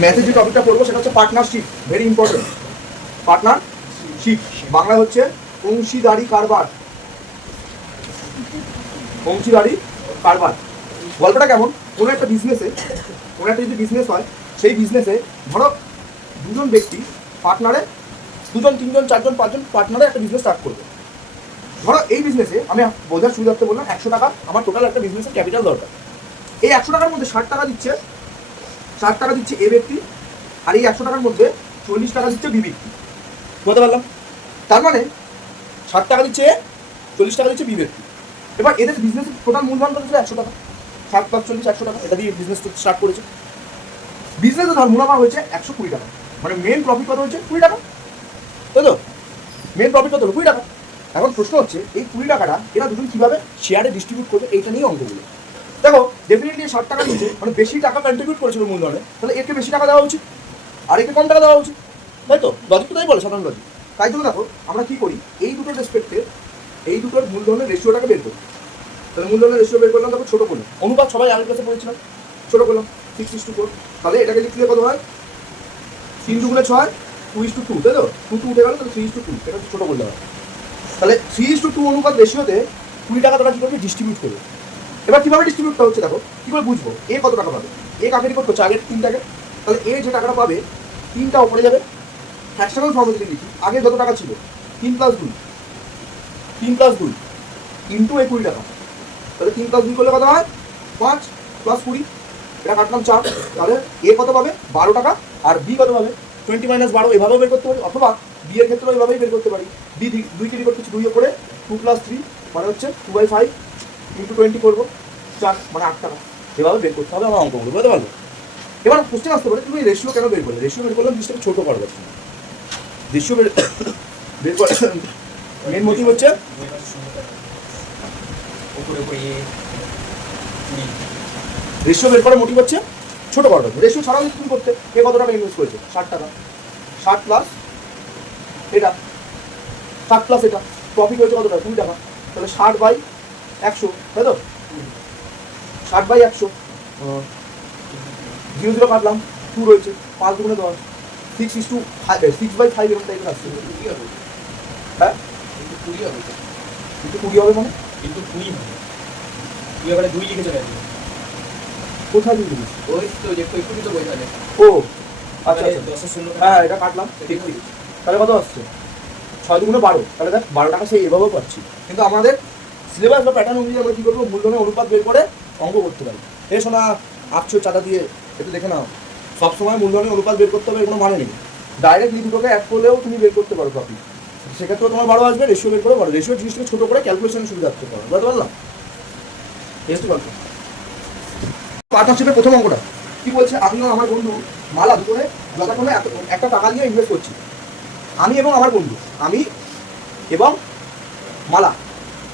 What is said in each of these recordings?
ম্যাথে যে টপিকটা পড়বো সেটা হচ্ছে partnership, very important. Partnership Bangla হচ্ছে অংশীদারি কারবার। অংশীদারি কারবার গল্পটা কেমন? কোনো একটা বিজনেসে, কোনো একটা যদি বিজনেস হয়, সেই বিজনেসে ধরো দুজন ব্যক্তি পার্টনারে, দুজন তিনজন চারজন পাঁচজন পার্টনারে একটা বিজনেস স্টার্ট করবে। ধরো এই বিজনেসে আমি বোঝার সুবিধার্থে বললাম 100 টাকা আমার টোটাল একটা বিজনেসের ক্যাপিটাল দরকার। এই 100 টাকার মধ্যে 60 টাকা দিচ্ছে, 60 টাকা দিচ্ছে এ ব্যক্তি, আর এই 100 টাকার মধ্যে 40 টাকা দিচ্ছে বি ব্যক্তি। বলতে পারলাম? তার মানে 60 টাকা দিচ্ছে এ, 40 টাকা দিচ্ছে বি ব্যক্তি। এবার এদের বিজনেসের টোটাল মূলধন কত ছিল? 100 টাকা। 60 + 40 100 টাকা, এটা দিয়ে বিজনেস স্টার্ট করেছে। বিজনেসে ধর মুনাফা হয়েছে 120 টাকা, মানে মেন প্রফিট কত হচ্ছে? 20 টাকা, তাই তো? মেন প্রফিট কত হলো? 20 টাকা। এখন প্রশ্ন হচ্ছে এই 20 টাকাটা এরা দুজন কীভাবে শেয়ারে ডিস্ট্রিবিউট করবে, এইটা নিয়ে অঙ্কগুলো। দেখো ডেফিনেটলি 60 টাকা দিচ্ছে, মানে বেশি টাকা কন্ট্রিবিউট করেছিল মূলধনে, তাহলে একে বেশি টাকা দেওয়া উচিত আর একে কম টাকা দেওয়া উচিত, তাই তো? লজিক তো তাই বলে, সাধারণ লজিক। তাই জন্য দেখো আমরা কী করি, এই দুটোর রেসপেক্টে এই দুটোর মূলধনের রেশিওটাকে বের করি। তাহলে মূলধনের রেশিও বের করলাম, তারপর ছোটো করলাম, অনুপাত সবাই আগের ক্লাসে পড়েছিলাম, ছোটো করলাম 6:4। তাহলে এটাকে লিখলে কত হয়? 3 × 6 2:2, তাই তো? 2 উঠে গেল, তাহলে 3:2, এটা হচ্ছে ছোটো করলে হয়। তাহলে 3:2 অনুপাত রেশিওতে 20 টাকা তারা কী করবে? ডিস্ট্রিবিউট করবে। এবার কীভাবে ডিস্ট্রিবিউটটা হচ্ছে দেখো, কী করে বুঝবো এ কত টাকা পাবে? এ কাকে রিপোর্ট করছে? আগের 3 টাকা। তাহলে এ যে টাকাটা পাবে 3টা ওপরে যাবে। ফ্র্যাকশনাল ফর্মে যদি লিখি, আগে যত টাকা ছিল 3 + 2, 3 + 2 ইন্টু এই 20 টাকা, তাহলে 3 + 2 করলে কত হয়? 5 + 20, এটা কাটলাম 4। তাহলে এ কত পাবে? 12 টাকা। আর বি কত পাবে? 20 - 12, এভাবেও বের করতে পারি, অথবা বি এর ক্ষেত্রেও এভাবেই বের করতে পারি। বি 2 কে রিপোর্ট করছি 2 ওপরে, 2 + 3 মানে হচ্ছে 2/5 ইন্টু 20 করবো 4, মানে 8 টাকা। এভাবে বের করতে হবে আমার অঙ্কগুলো, বুঝতে পারলো? এবার কোশ্চেন আসতে পারে তুমি রেশিও কেন বের করলে? রেশিও বের করলাম জিনিসটাকে ছোটো করবার জন্য। রেশিও বের করে মেন মোটিভ হচ্ছে রেশিও বের করার মোটিভ হচ্ছে ছোটো করবার। রেশিও ছাড়াও তুমি করতে, এ কত টাকা ইনভেস্ট করেছে? 60 টাকা। 60 প্লাস এটা, 60 প্লাস এটা, প্রফিট হয়েছে কত টাকা? 20 টাকা। তাহলে 60/100, তাই তো? 60/100, 0 কাটলাম, 2 রয়েছে, 5 × 10, 6/5 এরকম টাইপের আসছে। হ্যাঁ কিন্তু 20 হবে, কিন্তু 20 হবে মানে? কিন্তু 20 হবে, 2 এবারে 2 লিখে চলে আসবে। কোথায় দিয়ে দিস? ওই তো যে একটু তো বই থাকে। ও আচ্ছা, 10 হ্যাঁ এটা কাটলাম, ঠিক ঠিক। তাহলে কত আসছে? 6 × 12, তাহলে দেখ 12 টাকা সেই এভাবেও পাচ্ছি। কিন্তু আমাদের সিলেবাস বা প্যাটার্ন অনুযায়ী আমরা কী করবো? মূলধনের অনুপাত বের করে অঙ্ক করতে পারি। এ শোনা আঁকছো চাটা দিয়ে, একটু দেখে নাও। সবসময় মূলধনের অনুপাত বের করতে হবে কোনো মানে নেই। ডাইরেক্টলি দুটোকে অ্যাড করলেও তুমি বের করতে পারো প্রফিট, সেক্ষেত্রেও তোমার 12 আসবে। রেশিও বের করে 12, রেশিও জিনিসটাকে ছোটো করে ক্যালকুলেশনের সুবিধা করতে পারো, বুঝতে পারলাম? এই হচ্ছে গল্প। পার্টনারশিপের প্রথম অঙ্কটা কী বলছে? আমি এবং আমার বন্ধু মালা দুটোরে যথাক্রমে একটা টাকা দিয়ে ইনভেস্ট করছি। আমি এবং আমার বন্ধু, আমি এবং মালা,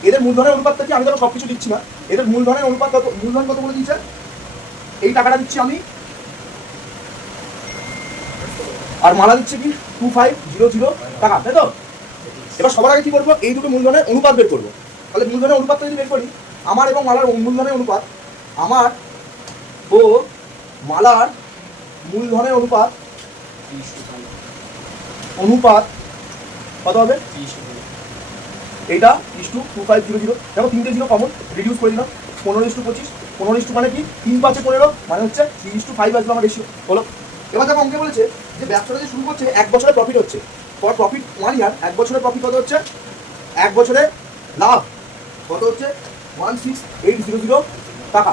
এদের মূলধনের অনুপাতটা কি? আমি তো সব কিছু দিচ্ছি না, এদের মূলধনের অনুপাত কত? মূলধন কত বলে দিয়েছে? এই টাকাটা দিচ্ছি আমি, আর মালা দিচ্ছে কি? 2500 টাকা, তাই তো? এবার সবার আগে কী করবো? এই দুটো মূলধনের অনুপাত বের করবো। তাহলে মূলধনের অনুপাতটা যদি বের করি, আমার এবং মালার মূলধনের অনুপাত, আমার ও মালার মূলধনের অনুপাত কত হবে? এইটা 3:2500। দেখো 3টে 0 কমন, রিডিউস করে দিলাম, 15:25, 15 মানে কি? 3 × 5 = 15, মানে হচ্ছে 3:5 আসবে আমার রেশিও, হলো? এবার দেখো অঙ্কে বলেছে যে ব্যবসাটা যে শুরু করছে 1 বছরে প্রফিট হচ্ছে, ফর প্রফিট 1 ইয়ার, 1 বছরের প্রফিট কত হচ্ছে? 1 বছরে লাভ কত হচ্ছে? 16,800 টাকা,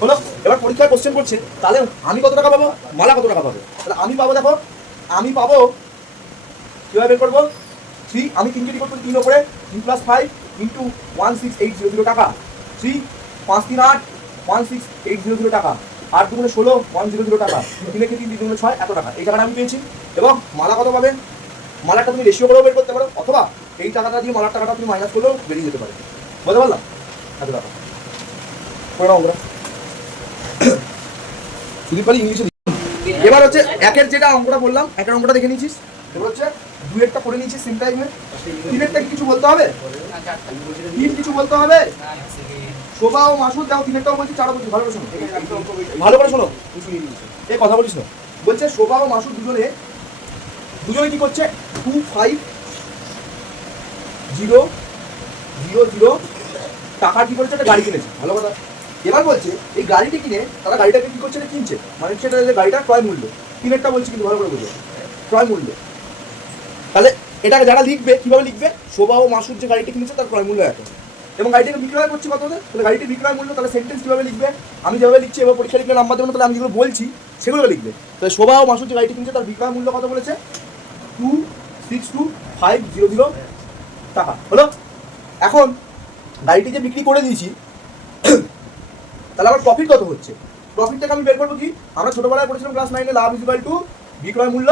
হলো? এবার পরীক্ষায় কোশ্চেন করছে তাহলে আমি কত টাকা পাবো, মালা কত টাকা পাবে? তাহলে আমি পাবো, দেখো আমি পাবো কীভাবে বের করবো? 3, আমি 3কে রিপোর্ট করি 3 ওপরে, 3 + 5 ইন্টু 16,800 টাকা, 3 5 3 8 16,800 টাকা, 8 2 16 100 টাকা, 3 × 3 3 × 6 এত টাকা। এই টাকাটা আমি পেয়েছি। এবং মালা কত পাবে? মালাটা তুমি রেশিও করেও বের করতে পারো, অথবা এই টাকাটা দিয়ে মালার টাকাটা তুমি মাইনাস করলেও বেরিয়ে যেতে পারে, বুঝতে পারলাম? এত টাকা করে নাও আমরা শুধু পারি ইংলিশে। এবার হচ্ছে একের যেটা অঙ্কটা বললাম, একের অঙ্কটা দেখে নিয়েছিস। এবার হচ্ছে 2-এরটা করে নিয়েছিস সেম টাইমে। 3-এরটা কিছু বলতে হবে? 3 কিছু বলতে হবে? শোভা ও মাসুদ, দেখো 3-এরটাও বলছি, 4ও বলছি। ভালো করে শোনো, ভালো করে শোনো, এই কথা বলিস না। বলছে শোভা ও মাসুদ দুজনে কি করছে 25,000 টাকা কি করেছে, একটা গাড়ি কিনেছে, ভালো কথা। এবার বলছে এই গাড়িটি কিনে তারা গাড়িটাকে কি করছে, কিনছে, মানে সেটা গাড়িটার ক্রয় মূল্য, কিনেরটা বলছে কিন্তু ভালো করে বুঝো, ক্রয় মূল্য। তাহলে এটাকে যারা লিখবে কিভাবে লিখবে, শোভা ও মাসুদ যে গাড়িটি কিনেছে তার ক্রয় মূল্য এত, এবং গাড়িটাকে বিক্রয় করছে কত, তাহলে গাড়িটি বিক্রয় মূল্য, তাহলে সেন্টেন্স কিভাবে লিখবে, আমি যেভাবে লিখছি এবার পরীক্ষা লিখলে নাম্বার দেবো, তাহলে আমি যেগুলো বলছি সেগুলো লিখবে। তাহলে শোভা ও মাসুদ যে গাড়িটি কিনছে তার বিক্রয় মূল্য কত বলেছে, 262500 টাকা হলো। এখন গাড়িটি যে বিক্রি করে দিয়েছি, তাহলে আমার প্রফিট কত হচ্ছে, প্রফিটটাকে আমি বের করবো কি, আমরা ছোটবেলায় পড়েছিলাম ক্লাস 9-এ, লাভ ইকুয়াল টু বিক্রয় মূল্য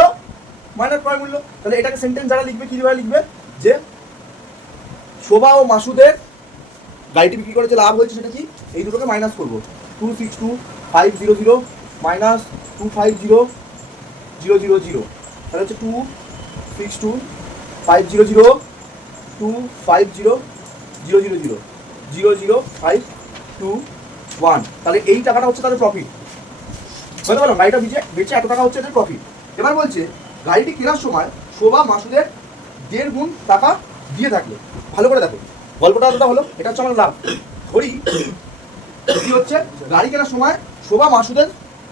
মাইনাস ক্রয় মূল্য। তাহলে এটাকে সেন্টেন্স যারা লিখবে কিভাবে লিখবে, যে শোভা ও মাসুদের গাড়িটি বিক্রি করে যে লাভ হয়েছে সেটা কি, এই দুটোকে মাইনাস করবো, 262500 মাইনাস 250000, তাহলে হচ্ছে 262500 25000000521, তাহলে এই টাকাটা হচ্ছে তাদের প্রফিট, বুঝতে পারলাম, গাড়িটা বেচে এত টাকা হচ্ছে এদের প্রফিট। এবার বলছে গাড়িটি কেনার সময় শোভা মাসুদের 1.5 গুণ টাকা দিয়ে থাকলে, ভালো করে দেখো গল্পটা এতটা হলো, এটা হচ্ছে আমার লাভ। ধরি কি হচ্ছে, গাড়ি কেনার সময় শোভা মাসুদের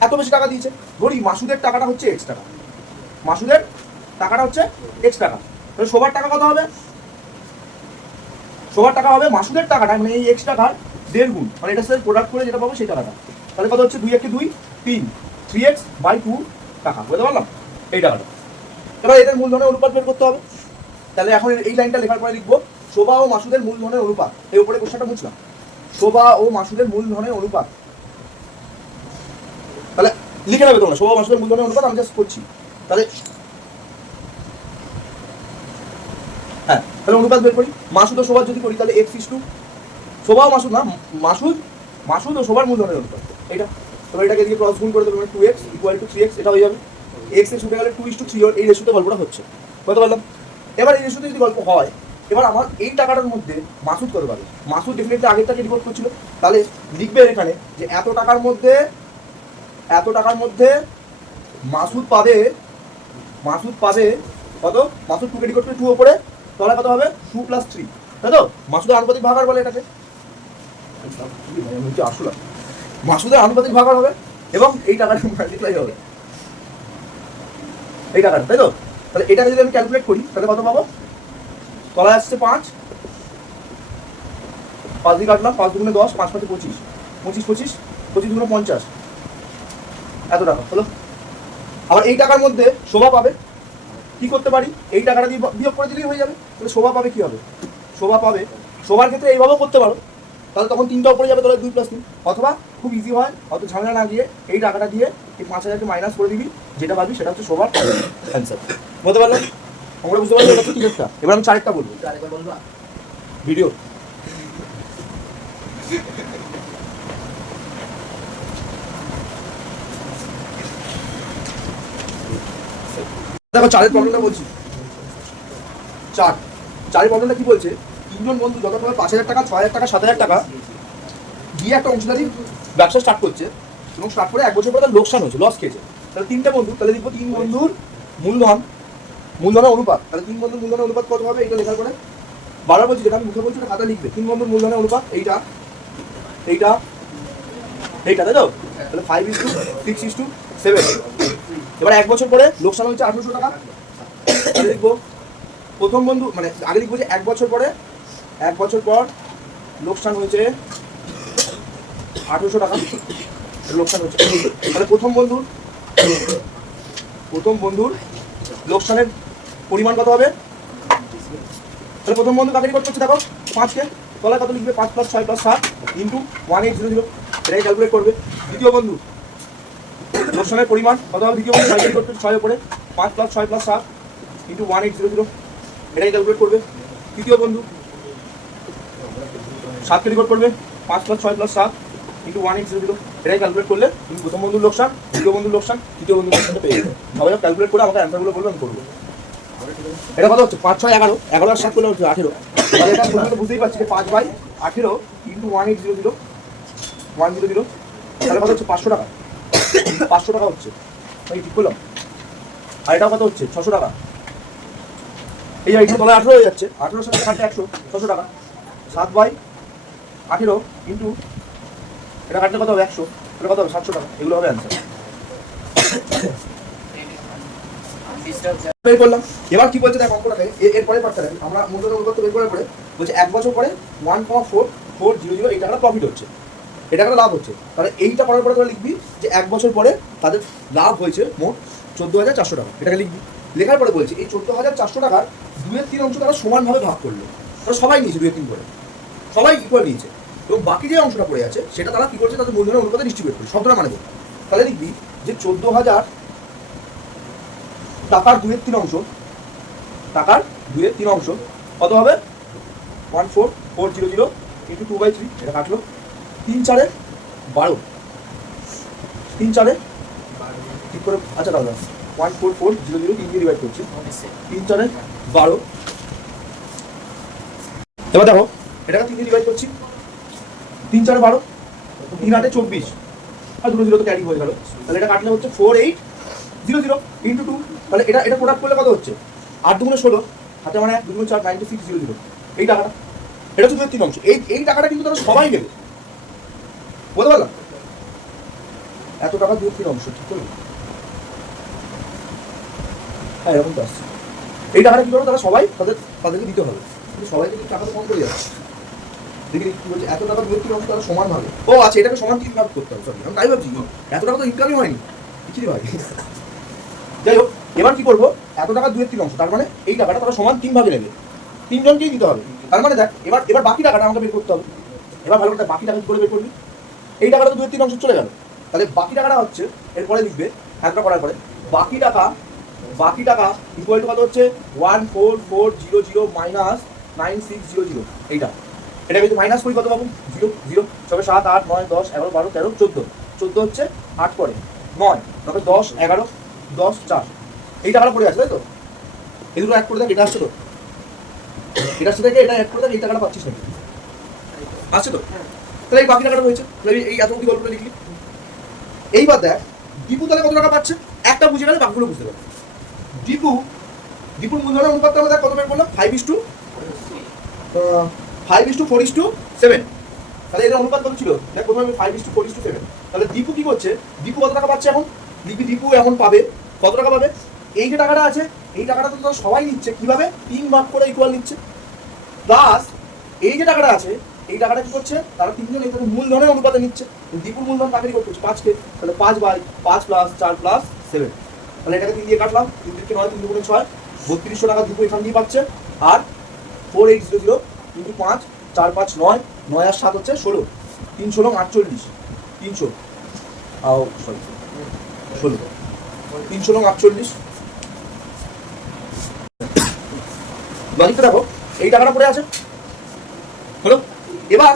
এত বেশি টাকা দিয়েছে, ধরি মাসুদের টাকাটা হচ্ছে X টাকা, মাসুদের টাকাটা হচ্ছে X টাকা, তাহলে শোভার টাকা কত হবে, শোভার টাকা হবে মাসুদের টাকাটা, মানে এই X টাকার 1.5 গুণ, মানে এটা সাথে প্রোডাক্ট করে যেটা পাবো সেই টাকাটা, তাহলে কত হচ্ছে 2 × 2 3, 3x/2 টাকা, বুঝতে পারলাম এই টাকাটা। এবার এদের মূলধনের অনুপাত বের করতে হবে, তাহলে এখন এই লাইনটা লেখার পরে লিখবো শোভা ও মাসুদের মূলধনের অনুপাত, এই উপরে কোশ্চেনটা বুঝলাম, শোভা ও মাসুদের মূলধনের অনুপাত, তাহলে লিখে নেবে তোমরা শোভা মাসুদের মূলধনের অনুপাত, আমি জাস্ট করছি। তাহলে হ্যাঁ, তাহলে অনুপাত বের করি, মাসুদ ও শোভার যদি করি তাহলে x/2, শোভা ও মাসুদ না, মাসুদ ও শোভার মূলধনের অনুপাত এটা, তোমরা এটাকে দিয়ে ক্রস গুণ করে দেবে, 2x = 3x, এটা হয়ে যাবে, x এর ছুটে গেলে 2:3, এই রেশিওতে গল্পটা হচ্ছে, বুঝতে পারলাম। এবার এই রেশিওতে যদি গল্প হয়, এবার আমার এই টাকাটার মধ্যে মাসুদ কত পাবে, মাসুদ ডেফিনেটলি আগেরটাকে রিপোর্ট করছিল, তাহলে লিখবে এখানে যে এত টাকার মধ্যে মাসুদ পাবে কত, মাসুদ 2 কে ডিকোড করে 2 উপরে, তাহলে কত হবে 2 + 3, তাই তো, মাসুদের আনুপাতিক ভাগাড় বলে এটাকে, আসলে মাসুদের আনুপাতিক ভাগাড় হবে, এবং এই টাকাটা মাল্টিপ্লাই হবে এই টাকাটা, তাই তো। তাহলে এটাকে যদি আমি ক্যালকুলেট করি তাহলে কত পাবো, তলায় আসছে 5 দিয়ে কাটলাম, 5 × 10, 5 × 5 = 25, 25 × 50, এত টাকা হলো। আবার এই টাকার মধ্যে শোভা পাবে, কি করতে পারি, এই টাকাটা দিয়ে বিয়োগ করে দিলেই হয়ে যাবে, তাহলে শোভা পাবে কি হবে, শোভার ক্ষেত্রে এইভাবেও করতে পারো, তাহলে তখন 3টা উপরে যাবে, তাহলে 2 + 3, অথবা খুব ইজি হয়, অত ঝামেলা না দিয়ে এই টাকাটা দিয়ে এই 5000কে মাইনাস করে দিবি, যেটা পাবি সেটা হচ্ছে শোভার অ্যান্সার, বুঝতে পারলাম, আমরা বুঝতে পারলাম এটা হচ্ছে তিনটা। এবার আমি চারটা বলবো, ভিডিও দেখো, চারের প্রবলেমটা বলছি, চারের প্রবলেমটা কি বলছে, তিনজন বন্ধু যথাক্রমে 5000 টাকা, 6000 টাকা, 7000 টাকা দিয়ে একটা অংশীদারি ব্যবসা স্টার্ট করছে, এবং স্টার্ট করে 1 বছর পরে তার লোকসান হয়েছে, লস খেয়েছে, তাহলে 3টে বন্ধু, তাহলে লিখবো 3 বন্ধুর মূলধনের অনুপাত, তাহলে 3 বন্ধুর মূলধনের অনুপাত কত হবে, এটা লেখার পরে বারবার বলছি, যেটা আমি মুখে বলছি খাতা লিখবে, 3 বন্ধুর মূলধনের অনুপাত এইটা, তাই তো, তাহলে 5:6:7, এবার 1 বছর পরে লোকসান হচ্ছে 1800 টাকা, তাহলে লিখবো প্রথম বন্ধু, মানে আগে লিখবো যে 1 বছর পর লোকসান হয়েছে 1800 টাকা, লোকসান হচ্ছে, তাহলে প্রথম বন্ধুর লোকসানের পরিমাণ কত হবে, তাহলে প্রথম বন্ধু কাকে রিপোর্ট করছে, দেখো 5কে, তলায় কত লিখবে, 5 + 6 + 7 × 1800, এটাই ক্যালকুলেট করবে। দ্বিতীয় বন্ধু লোকসানের পরিমাণ কত হবে, দ্বিতীয় বন্ধু 6 রিপোর্ট করছে, 6 উপরে 5 + 6 + 7 × 1800, এটাই ক্যালকুলেট করবে। তৃতীয় বন্ধু 7কে রিপোর্ট করবে, 5 + 6 + 7 × 1800, এটাই ক্যালকুলেট করলে তুমি প্রথম বন্ধুর লোকসান, দ্বিতীয় বন্ধুর লোকসান, তৃতীয় বন্ধুর লোকসানটা পেয়ে যাবে। সবাই ক্যালকুলেট করে আমাকে অ্যান্সারগুলো বলবে, আমি করবো। এটা কত হচ্ছে, 5 × 6 = 11, 11 আর 7 করলে হচ্ছে 18, তাহলে এটা প্রথমে বুঝতেই পারছি যে 5/18 × 1800, তাহলে কত হচ্ছে 500 টাকা, 500 টাকা হচ্ছে, আমি ঠিক করলাম। আর এটা কত হচ্ছে 600 টাকা। এই এখানে তলায় 18 হয়ে যাচ্ছে, 18 সাথে কাটলে 100, 600 টাকা। 7/18 ইন্টু এটা কাটলে কত হবে 100, এটা কত হবে 700 টাকা। এগুলো হবে অ্যান্সার। বের করলাম। এবার কি বলছে দেখ অঙ্কটাকে, এর পরে পার্টটা দেখ, আমরা মূলধন অনুপাত বের করার পরে বলছে 1 বছর পরে 1,4400 এই টাকাটা প্রফিট হচ্ছে, এই টাকাটা লাভ হচ্ছে। তাহলে এইটা করার পরে তোরা লিখবি যে 1 বছর পরে তাদের লাভ হয়েছে মোট 14,400 টাকা। এটাকে লিখবি। লেখার পরে বলছে এই 14,400 টাকার 2/3 অংশ তারা সমানভাবে ভাগ করলো। তারা সবাই নিয়েছে 2/3 করে, সবাই ইকুয়াল নিয়েছে। এবং বাকি যে অংশটা পড়ে আছে সেটা তারা কি করছে, তাদের মূলধনের অনুপাতে ডিস্ট্রিবিউট করছে। শব্দটা মানে বলতে তাহলে লিখবি যে 14,000 টাকার 2/3 অংশ, টাকার 2/3 অংশ কত হবে 1,4400 ইন্টু 2/3, এটা কাটলো 3/4 12, 3/4 ঠিক করে। আচ্ছা দাদা 1,4400 3 দিয়ে ডিভাইড করছি, 3/4 12। এবার দেখো এটাকে 3 দিয়ে ডিভাইড করছি, 3/4 12, 3/8 24 আর 2 0 তো ক্যারি হয়ে গেল। তাহলে এটা কাটলে হচ্ছে 4800 ইন্টু 2। তাহলে এটা প্রোডাক্ট করলে কত হচ্ছে 8 2 16, হাতে মানে 1 2 4 9600। এই টাকাটা এটা হচ্ছে 2/3 অংশ। এই টাকাটা কিন্তু তারা সবাই নেবে, বলতে পারলাম এত টাকা 2/3 অংশ ঠিক করবে। হ্যাঁ এরকম তো আসছে। এই টাকাটা কি করবো তারা সবাই তাদেরকে দিতে হবে, কিন্তু সবাই কিন্তু টাকা তো কম করে যাচ্ছে। দেখি কি বলছে এত টাকা 2/3 অংশ তারা সমান ভাবে। ও আচ্ছা এটাকে সমান 3 ভাগ করতে হবে। সরি আমি তাই ভাবছি এত টাকা তো ইনকামই হয়নি কি ভাই। যাই হোক এবার কি করবো, এত টাকা 2/3 অংশ তার মানে এই টাকাটা তারা সমান 3 ভাগে নেবে, 3 জনকেই দিতে হবে। তার মানে দেখ এবার বাকি টাকাটা আমাকে বের করতে হবে। এবার ভালো করে বাকি টাকা কি করে বের করবি, এই টাকাটা তো 2/3 অংশ চলে গেল। তাহলে বাকি টাকাটা হচ্ছে এরপরে লিখবে এতটা করার পরে বাকি টাকা ইকুয়াল টু কত হচ্ছে 1,4400 মাইনাস 9600। এইটা এটা কিন্তু মাইনাস করি কত পাবো 0 0, তবে 7 8 9 10 11 12 13 14, 14 হচ্ছে 8 পরে 9, তবে 10 11 10 4। এই টাকাটা পড়ে আছে তাই তো, এই দুটো অ্যাড করে দেখ, এটা আসছে তো, এটার সাথে এটা অ্যাড করে দেখ, এই টাকাটা পাচ্ছিস নাকি আসছে তো। তাহলে এই বাকি টাকাটা হয়েছে, তাহলে এই এত অবধি গল্পটা লিখলি। এইবার দেখ দীপু তাহলে কত টাকা পাচ্ছে, একটা বুঝে গেলে বাকিগুলো বুঝতে পারবে। দীপুর মূলধনের অনুপাতটা আমরা দেখ কত বের করলাম 5:4:7। তাহলে এর অনুপাত কত ছিল দেখ প্রথমে আমি 5:4:7। তাহলে দীপু কি করছে, দীপু কত টাকা পাচ্ছে এখন, দীপু এখন পাবে কত টাকা পাবে, এই যে টাকাটা আছে এই টাকাটা তো তারা সবাই নিচ্ছে, কিভাবে 3 ভাগ করে ইকুয়াল নিচ্ছে। প্লাস এই যে টাকাটা আছে এই টাকাটা কি করছে তারা 3 জন এই মূলধনের অনুপাতে নিচ্ছে। দীপুর মূলধন কাকে করতে হচ্ছে 5কে, তাহলে 5/5 প্লাস 4 প্লাস 7। তাহলে এটাকে 3 দিয়ে কাটলাম, 3 3 9 3 2 6 3200 টাকা দীপু এখান দিয়ে পাচ্ছে। আর 4800 ইন্টু 5 4 5 9 9 আর 7 হচ্ছে 16, 3 16 48 300 সরি 16 3 16 48। লজিকটা দেখো এই টাকাটা পড়ে আছে হলো। এবার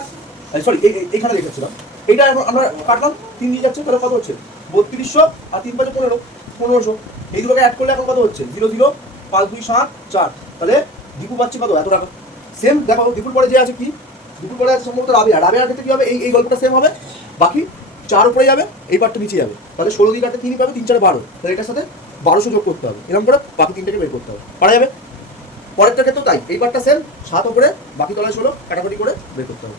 সরি এইখানে দেখাচ্ছিলাম এইটা আমরা কাটলাম 3 দিয়ে যাচ্ছে, তাহলে কত হচ্ছে 3200 আর 3 5 15 1500। এই দুটোকে অ্যাড করলে এখন কত হচ্ছে 0 0 5 2 7 4। তাহলে দীপু পাচ্ছে কত এত টাকা। সেম দেখো দীপুর পরে যে আছে কি, দীপুর পরে আছে সম্ভবত রাবেয়ার ক্ষেত্রে কি হবে, এই গল্পটা সেম হবে, বাকি 4 উপরে যাবে, এই পার্টটা নিচে যাবে। তাহলে 16 দিয়ে কাটতে 3 পাবে, 3 4 12, তাহলে এটার সাথে 1200 যোগ করতে হবে, এরকম করে বাকি 3টাকে বের করতে হবে, পারা যাবে। পরেরটা ক্ষেত্রেও তাই, এই পার্টটা সেম 7 উপরে বাকি তলায় 16 কাটাকাটি করে বের করতে হবে।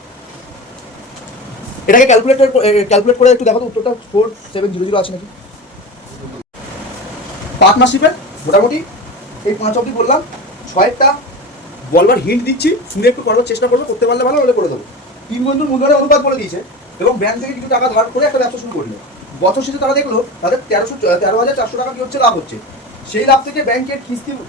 এটাকে ক্যালকুলেট করে একটু দেখো তো উত্তরটা 4700 আছে নাকি। পার্টনারশিপের মোটামুটি এই 5 অবধি বললাম, 6টা বলবার হিন্ট দিচ্ছি, শুনে একটু করবার চেষ্টা করবো, করতে পারলে ভালো হলে করে দেবো। 3 বন্ধুর মূলধনের অনুপাত বলে দিয়েছে এবং ব্যাংক থেকে কিছু টাকা ধার করে একটা ব্যবসা শুরু করলো। বছর শেষে তারা দেখলো তাদের 13,400 টাকা কি হচ্ছে লাভ হচ্ছে। সেই লাভ থেকে ব্যাংকের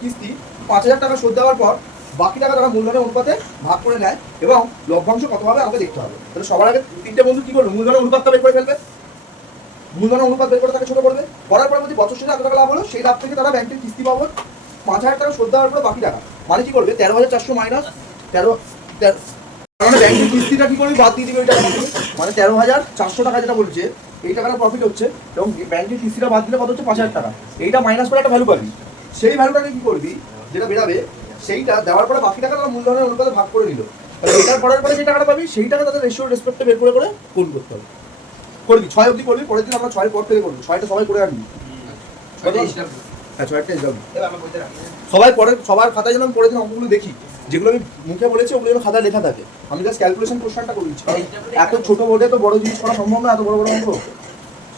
কিস্তি 5,000 টাকা শোধ দেওয়ার পর বাকি টাকা তারা মূলধনের অনুপাতে ভাগ করে নেয় এবং লভ্যাংশ কত হবে আমাকে দেখতে হবে। তাহলে সবার আগে 3টে বন্ধু কি করবে, মূলধনের অনুপাতটা বের করে ফেলবে, মূলধনের অনুপাত বের করে তাকে ছোট করবে, করার পরে যদি বছর শেষে এত টাকা লাভ হলো সেই লাভ থেকে তারা ব্যাংকের কিস্তি পাবো 5,000 টাকা শোধ দেওয়ার পরে বাকি টাকা, মানে কি করবে 13,400 মাইনাস 13 মানে ব্যাংকের কিস্তিটা কি করবে বাদ দিয়ে দিবে, ওইটা মানে 13,400 টাকা যেটা বলছে এই টাকাটা প্রফিট হচ্ছে এবং ব্যাংকের কিস্তিটা বাদ দিলে কত হচ্ছে 5,000 টাকা। এইটা মাইনাস করে একটা ভ্যালু পাবি, সেই ভ্যালুটাকে কি করবি যেটা বেরাবে সেইটা দেওয়ার পরে বাকি টাকা তারা মূলধনের অনুপাতে ভাগ করে নিল। তাহলে এটার পরের পরে যে টাকাটা পাবি সেই টাকা তাদের রেশিও রেসপেক্টে বের করে গুণ করতে হবে। করবি 6 অবধি করবি, পরের দিন আমরা 6 পর থেকে করবি, 6টা সবাই করে আনবি। আচ্ছা একটা যাবো সবাই পরে সবার খাতায় যেন আমি পরের দিন অঙ্কগুলো দেখি, যেগুলো আমি মুখে বলেছি ওগুলো যেন খাতায় লেখা থাকে। আমি জাস্ট ক্যালকুলেশন কোশ্চেনটা করে দিচ্ছি, কারণ এত ছোট বোর্ডে তো বড় জিনিস করা সম্ভব না, এত বড় বড় অঙ্ক,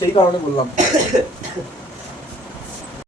সেই কারণে বললাম।